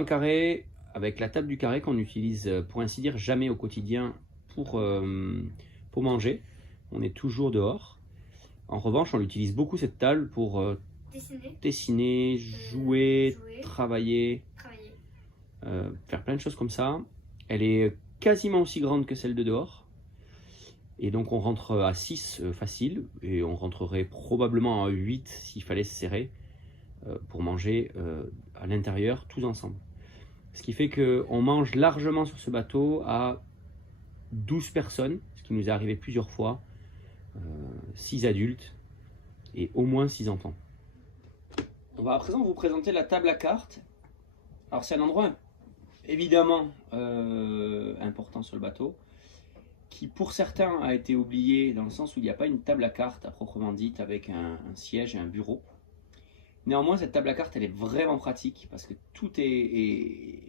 en carré avec la table du carré qu'on utilise pour ainsi dire jamais au quotidien pour manger. On est toujours dehors. En revanche, on utilise beaucoup cette table pour dessiner, jouer, travailler, faire plein de choses comme ça. Elle est quasiment aussi grande que celle de dehors. Et donc on rentre à 6 facile et on rentrerait probablement à 8 s'il fallait se serrer pour manger à l'intérieur tous ensemble. Ce qui fait qu'on mange largement sur ce bateau à 12 personnes, ce qui nous est arrivé plusieurs fois, 6 adultes et au moins 6 enfants. On va à présent vous présenter la table à cartes. Alors c'est un endroit évidemment important sur le bateau, qui pour certains a été oublié dans le sens où il n'y a pas une table à cartes à proprement dite avec un siège et un bureau. Néanmoins, cette table à cartes elle est vraiment pratique parce que tout est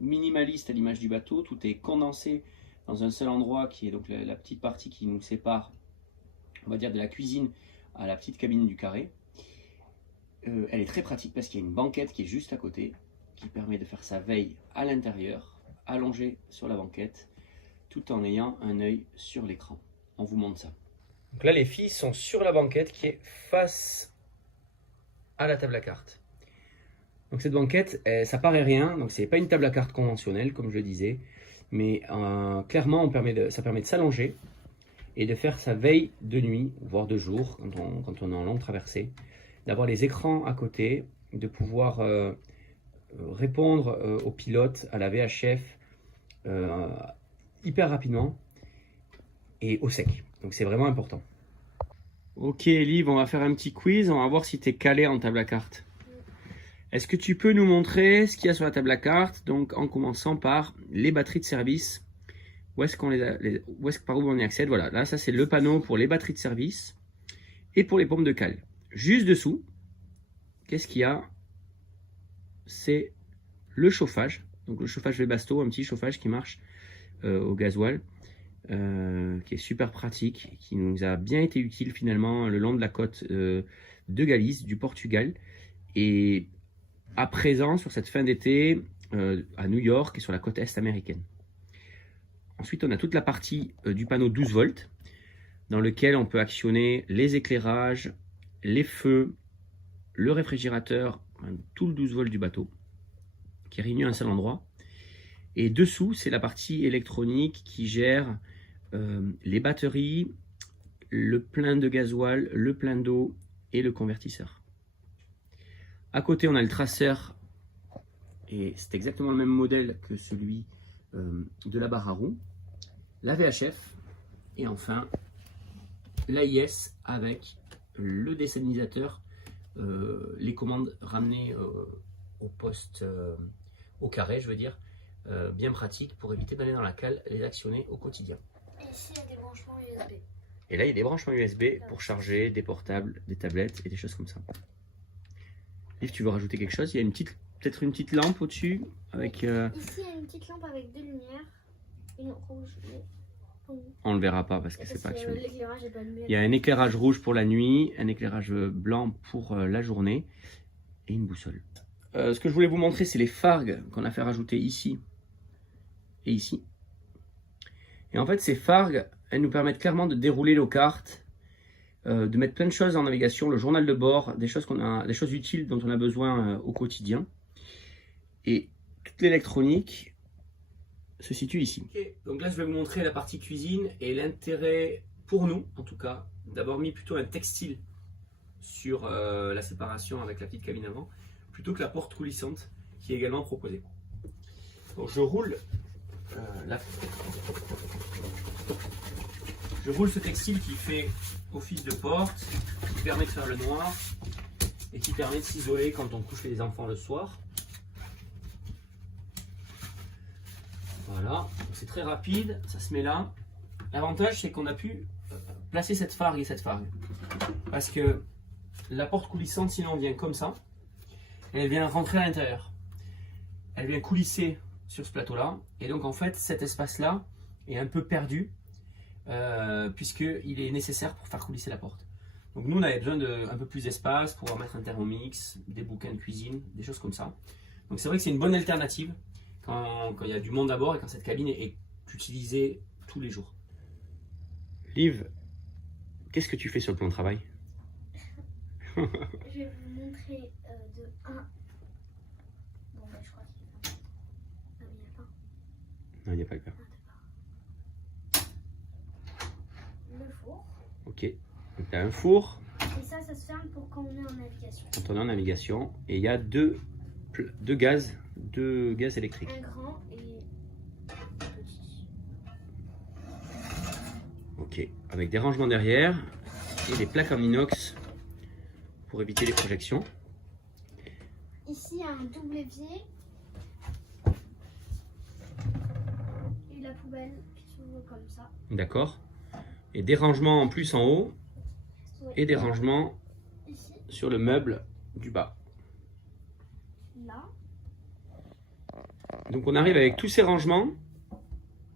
minimaliste à l'image du bateau, tout est condensé dans un seul endroit qui est donc la petite partie qui nous sépare, on va dire, de la cuisine à la petite cabine du carré. Elle est très pratique parce qu'il y a une banquette qui est juste à côté qui permet de faire sa veille à l'intérieur, allongé sur la banquette, tout en ayant un œil sur l'écran. On vous montre ça. Donc là, les filles sont sur la banquette qui est face à la table à cartes. Donc cette banquette, ça paraît rien, donc c'est pas une table à cartes conventionnelle comme je le disais, mais clairement ça permet de s'allonger et de faire sa veille de nuit, voire de jour, quand on est en longue traversée, d'avoir les écrans à côté, de pouvoir répondre aux pilotes, à la VHF, hyper rapidement et au sec. Donc c'est vraiment important. Ok Liv, on va faire un petit quiz, on va voir si tu es calé en table à cartes. Est-ce que tu peux nous montrer ce qu'il y a sur la table à cartes, donc en commençant par les batteries de service. Par où on y accède? Voilà, là ça c'est le panneau pour les batteries de service et pour les pompes de cale. Juste dessous, qu'est-ce qu'il y a? C'est le chauffage, donc le chauffage Webasto, un petit chauffage qui marche au gasoil, qui est super pratique, qui nous a bien été utile finalement le long de la côte de Galice, du Portugal, et à présent sur cette fin d'été à New York et sur la côte est américaine. Ensuite, on a toute la partie du panneau 12 volts, dans lequel on peut actionner les éclairages, les feux, le réfrigérateur, tout le 12 volts du bateau, qui est réuni à un seul endroit. Et dessous, c'est la partie électronique qui gère les batteries, le plein de gasoil, le plein d'eau et le convertisseur. À côté, on a le traceur, et c'est exactement le même modèle que celui de la barre à roues, la VHF, et enfin l'AIS avec le désalinisateur, les commandes ramenées au poste, au carré, je veux dire, bien pratique pour éviter d'aller dans la cale et les actionner au quotidien. Et ici, il y a des branchements USB. Et là, il y a des branchements USB pour charger des portables, des tablettes et des choses comme ça. Liv, tu veux rajouter quelque chose? Il y a peut-être une petite lampe au-dessus avec. Ici, il y a une petite lampe avec deux lumières, une rouge. On le verra pas parce que c'est pas actionné. L'éclairage est pas allumé. Il y a un éclairage rouge pour la nuit, un éclairage blanc pour la journée et une boussole. Ce que je voulais vous montrer, c'est les fargues qu'on a fait rajouter ici et ici. Et en fait, ces fargues, elles nous permettent clairement de dérouler nos cartes, de mettre plein de choses en navigation, le journal de bord, des choses utiles dont on a besoin au quotidien. Et toute l'électronique se situe ici. Okay. Donc là, je vais vous montrer la partie cuisine et l'intérêt, pour nous en tout cas, d'avoir mis plutôt un textile sur la séparation avec la petite cabine avant, plutôt que la porte coulissante qui est également proposée. Donc je roule ce textile qui fait office de porte, qui permet de faire le noir et qui permet de s'isoler quand on couche les enfants le soir. Voilà, c'est très rapide, ça se met là. L'avantage, c'est qu'on a pu placer cette fargue et cette fargue. Parce que la porte coulissante, sinon, vient comme ça. Et elle vient rentrer à l'intérieur. Elle vient coulisser sur ce plateau-là. Et donc, en fait, cet espace-là est un peu perdu, puisqu'il est nécessaire pour faire coulisser la porte. Donc, nous, on avait besoin d'un peu plus d'espace pour pouvoir mettre un Thermomix, des bouquins de cuisine, des choses comme ça. Donc c'est vrai que c'est une bonne alternative quand il y a du monde à bord et quand cette cabine est utilisée tous les jours. Liv, qu'est-ce que tu fais sur le plan de travail? Je vais vous montrer de 1. Bon, bah, je crois qu'il est pas. Ah, mais il n'y a pas. Non, il n'y a pas le cas. Ah, d'accord. Le four. Ok, donc tu as un four. Et ça se ferme pour quand on est en navigation. Quand on est en navigation. Et il y a deux gaz électriques. Un grand et un petit. Ok, avec des rangements derrière et des plaques en inox pour éviter les projections. Ici, il y a un double évier. Et la poubelle qui s'ouvre comme ça. D'accord. Et des rangements en plus en haut Ouais. et des rangements Ici, sur le meuble du bas. là. Donc on arrive avec tous ces rangements,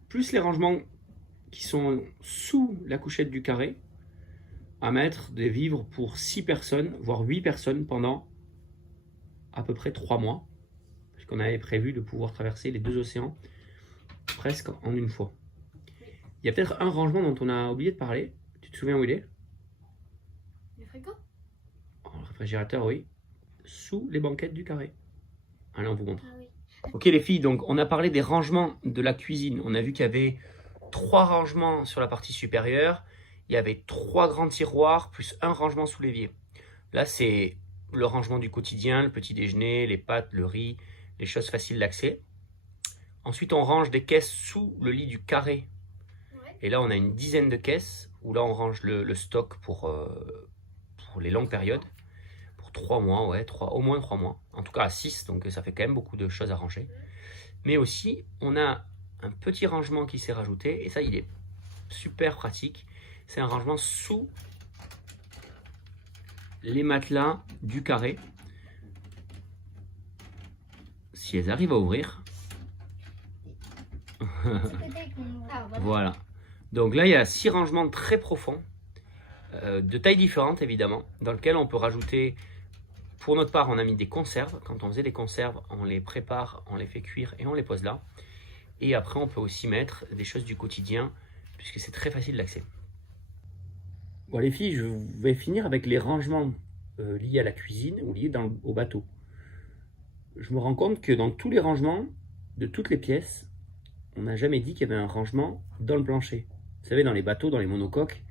plus les rangements qui sont sous la couchette du carré, à mettre des vivres pour 6 personnes, voire 8 personnes pendant à peu près 3 mois. Puisqu'on avait prévu de pouvoir traverser les 2 océans presque en une fois. Il y a peut-être un rangement dont on a oublié de parler. Tu te souviens où il est? Le frigo. Oh, le réfrigérateur, oui. Sous les banquettes du carré. Allez, on vous montre. Ah oui. Ok les filles, donc on a parlé des rangements de la cuisine. On a vu qu'il y avait 3 rangements sur la partie supérieure. Il y avait 3 grands tiroirs plus un rangement sous l'évier. Là, c'est le rangement du quotidien, le petit déjeuner, les pâtes, le riz, les choses faciles d'accès. Ensuite, on range des caisses sous le lit du carré. Ouais. Et là, on a une dizaine de caisses où là, on range le stock pour les longues périodes. Pour 3 mois, ouais, au moins 3 mois. En tout cas, à 6, donc ça fait quand même beaucoup de choses à ranger. Mais aussi, on a un petit rangement qui s'est rajouté. Et ça, il est super pratique. C'est un rangement sous les matelas du carré. Si elles arrivent à ouvrir. Ah, voilà. Voilà. Donc là, il y a 6 rangements très profonds, de tailles différentes évidemment, dans lesquels on peut rajouter, pour notre part, on a mis des conserves. Quand on faisait des conserves, on les prépare, on les fait cuire et on les pose là. Et après, on peut aussi mettre des choses du quotidien, puisque c'est très facile d'accès. Bon les filles, je vais finir avec les rangements liés à la cuisine ou liés au bateau. Je me rends compte que dans tous les rangements, de toutes les pièces, on n'a jamais dit qu'il y avait un rangement dans le plancher. Vous savez, dans les bateaux, dans les monocoques,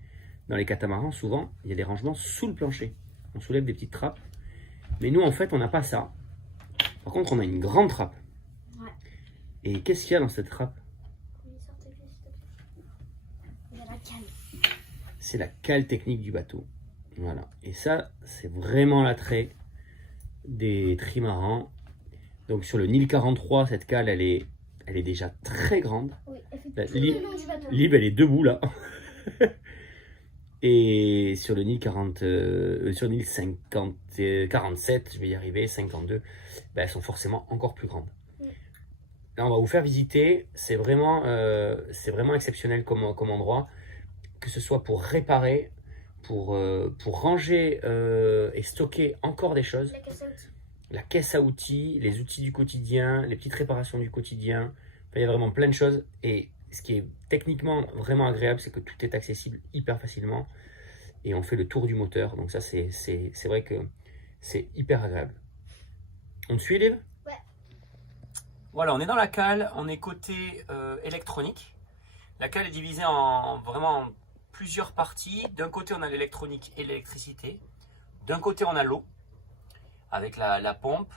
dans les catamarans, souvent, il y a des rangements sous le plancher. On soulève des petites trappes. Mais nous, en fait, on n'a pas ça. Par contre, on a une grande trappe. Ouais. Et qu'est-ce qu'il y a dans cette trappe? Oui, sortez-le, s'il te plaît. Il y a la cale. C'est la cale technique du bateau. Voilà. Et ça, c'est vraiment l'attrait des trimarans. Donc sur le Nil 43, cette cale, elle est déjà très grande. Oui, elle fait La tout le long du bateau. Lib, elle est debout là. Et sur le Nil 47, je vais y arriver, 52, ben, elles sont forcément encore plus grandes. Oui. Là, on va vous faire visiter. C'est vraiment exceptionnel comme endroit, que ce soit pour réparer, pour ranger et stocker encore des choses. La caisse à outils. La caisse à outils, les outils du quotidien, les petites réparations du quotidien. Enfin, il y a vraiment plein de choses. Et ce qui est techniquement vraiment agréable, c'est que tout est accessible hyper facilement. Et on fait le tour du moteur. Donc ça, c'est vrai que c'est hyper agréable. On te suit, Liv? Ouais. Voilà, on est dans la cale. On est côté électronique. La cale est divisée en plusieurs parties. D'un côté, on a l'électronique et l'électricité. D'un côté, on a l'eau avec la pompe.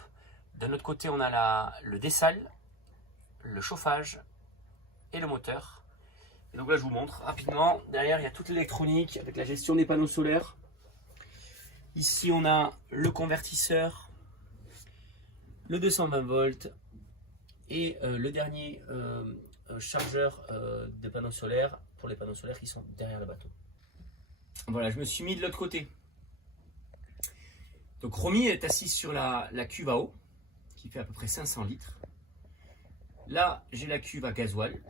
D'un autre côté, on a le dessal, le chauffage et le moteur. Et donc là, je vous montre rapidement. Derrière, il y a toute l'électronique avec la gestion des panneaux solaires. Ici, on a le convertisseur, le 220 volts et le dernier chargeur de panneaux solaires pour les panneaux solaires qui sont derrière le bateau. Voilà, je me suis mis de l'autre côté. Donc Romy est assise sur la cuve à eau qui fait à peu près 500 litres. Là, j'ai la cuve à gasoil.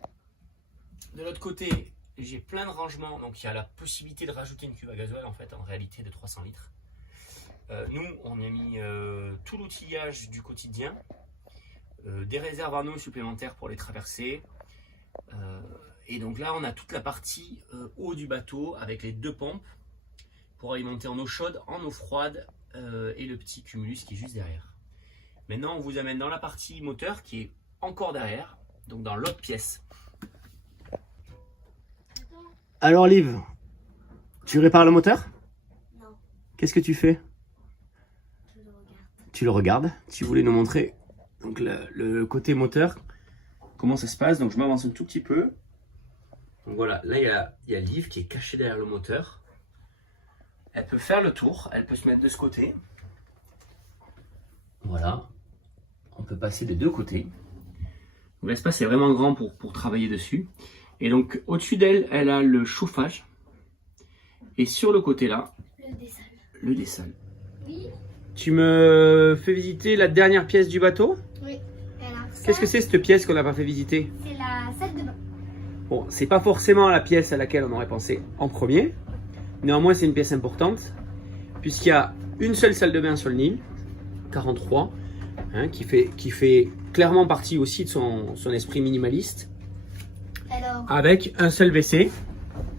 De l'autre côté, j'ai plein de rangements. Donc il y a la possibilité de rajouter une cuve à gasoil en réalité de 300 litres. Nous, on y a mis tout l'outillage du quotidien. des réservoirs supplémentaires pour les traverser. Et donc là, on a toute la partie haut du bateau avec les 2 pompes pour alimenter en eau chaude, en eau froide et le petit cumulus qui est juste derrière. Maintenant, on vous amène dans la partie moteur qui est encore derrière, donc dans l'autre pièce. Alors Liv, tu répares le moteur? Non. Qu'est-ce que tu fais? Je le regarde. Tu le regardes. Tu voulais nous montrer donc le côté moteur, comment ça se passe. Donc je m'avance un tout petit peu. Donc voilà, là il y a Liv qui est cachée derrière le moteur. Elle peut faire le tour, elle peut se mettre de ce côté. Voilà, on peut passer des 2 côtés. L'espace est vraiment grand pour travailler dessus. Et donc au-dessus d'elle, elle a le chauffage. Et sur le côté là, le dessal. Oui. Tu me fais visiter la dernière pièce du bateau? Oui. Qu'est-ce que c'est cette pièce qu'on n'a pas fait visiter? C'est la salle de bain. Bon, c'est pas forcément la pièce à laquelle on aurait pensé en premier. Néanmoins, c'est une pièce importante, puisqu'il y a une seule salle de bain sur le Nil, 43, hein, qui fait clairement partie aussi de son esprit minimaliste. Alors, avec un seul WC.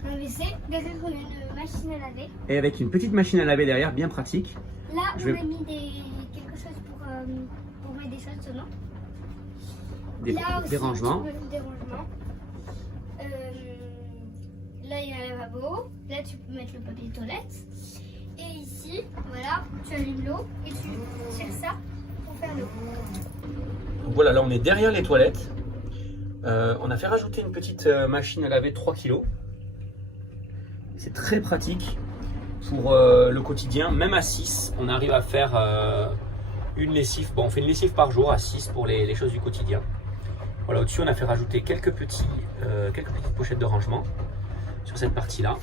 Un WC, derrière on a une machine à laver. Et avec une petite machine à laver derrière, bien pratique. Là, on a mis quelque chose pour mettre des choses dedans. Là aussi, des rangements. Des rangements. Là, il y a un lavabo. Là, tu peux mettre le papier toilette. Et ici, voilà, tu allumes l'eau et tu tires ça pour faire l'eau. Voilà, là on est derrière les toilettes. On a fait rajouter une petite machine à laver 3 kg. C'est très pratique pour le quotidien. Même à 6, on arrive à faire une lessive. Bon, on fait une lessive par jour à 6 pour les choses du quotidien. Voilà, au-dessus, on a fait rajouter quelques petites pochettes de rangement sur cette partie-là.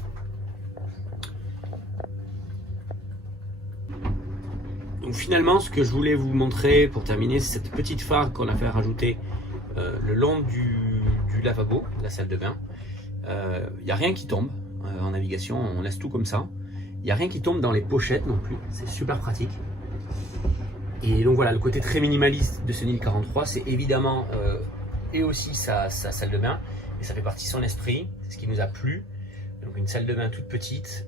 Donc finalement, ce que je voulais vous montrer pour terminer, c'est cette petite phare qu'on a fait rajouter le long du lavabo, de la salle de bain. Il n'y a rien qui tombe en navigation, on laisse tout comme ça. Il n'y a rien qui tombe dans les pochettes non plus, c'est super pratique. Et donc voilà, le côté très minimaliste de ce Nil 43, c'est évidemment et aussi sa salle de bain, et ça fait partie de son esprit, c'est ce qui nous a plu. Donc une salle de bain toute petite,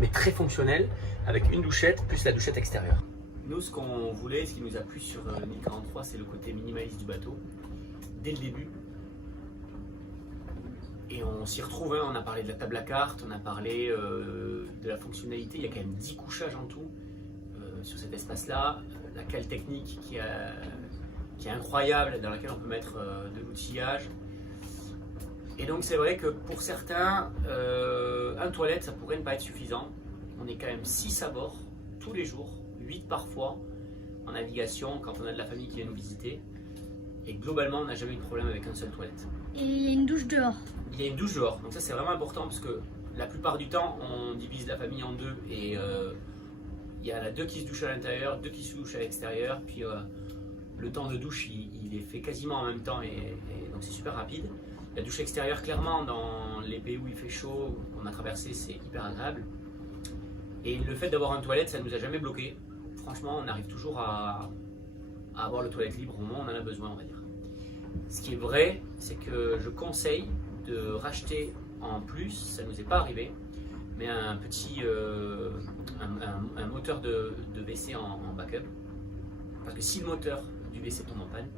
mais très fonctionnelle, avec une douchette plus la douchette extérieure. Nous, ce qu'on voulait, ce qui nous a plu sur le Nil 43, c'est le côté minimaliste du bateau, dès le début. Et on s'y retrouve, hein. On a parlé de la table à cartes, on a parlé de la fonctionnalité, il y a quand même 10 couchages en tout sur cet espace-là, la cale technique qui est incroyable, dans laquelle on peut mettre de l'outillage. Et donc c'est vrai que pour certains, un toilette, ça pourrait ne pas être suffisant. On est quand même 6 à bord, tous les jours, 8 parfois, en navigation, quand on a de la famille qui vient nous visiter. Et globalement, on n'a jamais eu de problème avec une seule toilette. Et il y a une douche dehors. Il y a une douche dehors, donc ça c'est vraiment important parce que la plupart du temps, on divise la famille en 2 et il y en a 2 qui se douchent à l'intérieur, 2 qui se douchent à l'extérieur, puis le temps de douche il est fait quasiment en même temps et donc c'est super rapide. La douche extérieure, clairement, dans les pays où il fait chaud, qu'on a traversé, c'est hyper agréable. Et le fait d'avoir une toilette, ça ne nous a jamais bloqué. Franchement, on arrive toujours à avoir le toilette libre au moment où on en a besoin, on va dire. Ce qui est vrai, c'est que je conseille de racheter en plus, ça ne nous est pas arrivé, mais un petit un moteur de WC en backup. Parce que si le moteur du WC tombe en panne,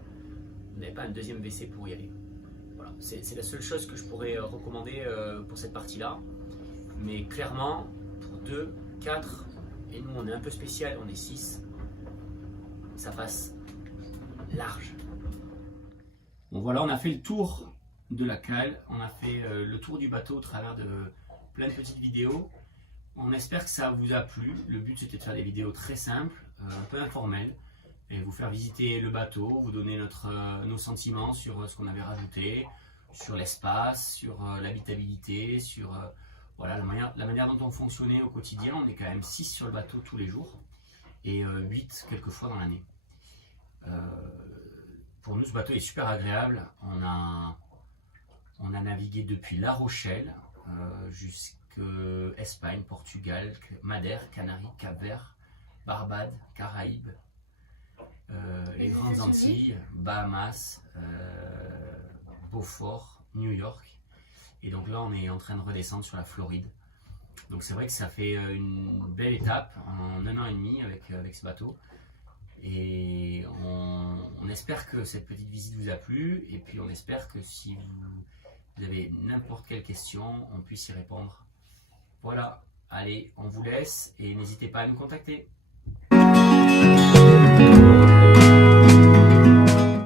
vous n'avez pas un deuxième WC pour y aller. Voilà, c'est la seule chose que je pourrais recommander pour cette partie-là. Mais clairement, pour 2, 4, et nous on est un peu spécial, on est 6, ça passe large. Bon voilà, on a fait le tour de la cale, on a fait le tour du bateau au travers de plein de petites vidéos. On espère que ça vous a plu. Le but c'était de faire des vidéos très simples, un peu informelles, et vous faire visiter le bateau, vous donner nos sentiments sur ce qu'on avait rajouté, sur l'espace, sur l'habitabilité, sur voilà, la manière dont on fonctionnait au quotidien. On est quand même 6 sur le bateau tous les jours et 8 quelques fois dans l'année. Pour nous, ce bateau est super agréable. On a navigué depuis La Rochelle jusqu'à Espagne, Portugal, Madère, Canaries, Cap-Vert, Barbade, Caraïbes. les grandes Antilles, Bahamas, Beaufort, New York. Et donc là, on est en train de redescendre sur la Floride. Donc c'est vrai que ça fait une belle étape en 1 an et demi avec ce bateau. Et on espère que cette petite visite vous a plu. Et puis on espère que si vous avez n'importe quelle question, on puisse y répondre. Voilà, allez, on vous laisse et n'hésitez pas à nous contacter.